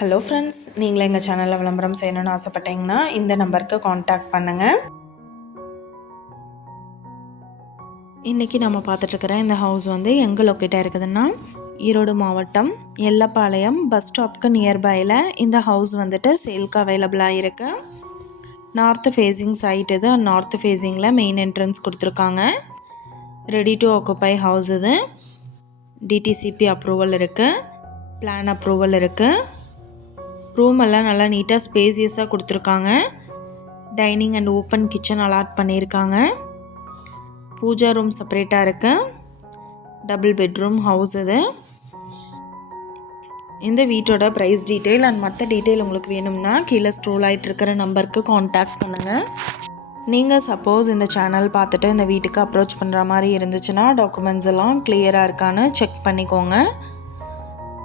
Hello friends நீங்களும் எங்கள் சேனலில் விளம்பரம் செய்யணும்னு ஆசைப்பட்டீங்கன்னா இந்த நம்பருக்கு காண்டாக்ட் பண்ணுங்கள் இன்றைக்கி நம்ம பார்த்துட்ருக்குற இந்த ஹவுஸ் வந்து எங்கே லொக்கேட்டாக இருக்குதுன்னா ஈரோடு மாவட்டம் எல்லப்பாளையம் பஸ் ஸ்டாப்க்கு நியர்பையில் இந்த ஹவுஸ் வந்துட்டு சேல்க்கு அவைலபிளாக இருக்குது நார்த்து ஃபேஸிங் சைட் இது. நார்த்து ஃபேஸிங்கில் மெயின் என்ட்ரன்ஸ் கொடுத்துருக்காங்க. ரெடி டு ஆக்குப்பை ஹவுஸ் இது. டிடிசிபி அப்ரூவல் இருக்குது பிளான் அப்ரூவல் இருக்குது ரூம் எல்லாம் நல்லா நீட்டாக ஸ்பேசியஸாக கொடுத்துருக்காங்க. Dining and open kitchen allot பண்ணியிருக்காங்க. பூஜா ரூம் செப்பரேட்டாக இருக்குது டபுள் பெட்ரூம் ஹவுஸ் இது. இந்த வீட்டோட ப்ரைஸ் டீட்டெயில் அண்ட் மற்ற டீட்டெயில் உங்களுக்கு வேணும்னா கீழே ஸ்ட்ரோல் ஆகிட்டு இருக்கிற நம்பருக்கு காண்டாக்ட் பண்ணுங்கள் நீங்கள் சப்போஸ் இந்த சேனல் பார்த்துட்டு இந்த வீட்டுக்கு அப்ரோச் பண்ணுற மாதிரி இருந்துச்சுன்னா டாக்குமெண்ட்ஸ் எல்லாம் கிளியராக இருக்கான்னு செக் பண்ணிக்கோங்க.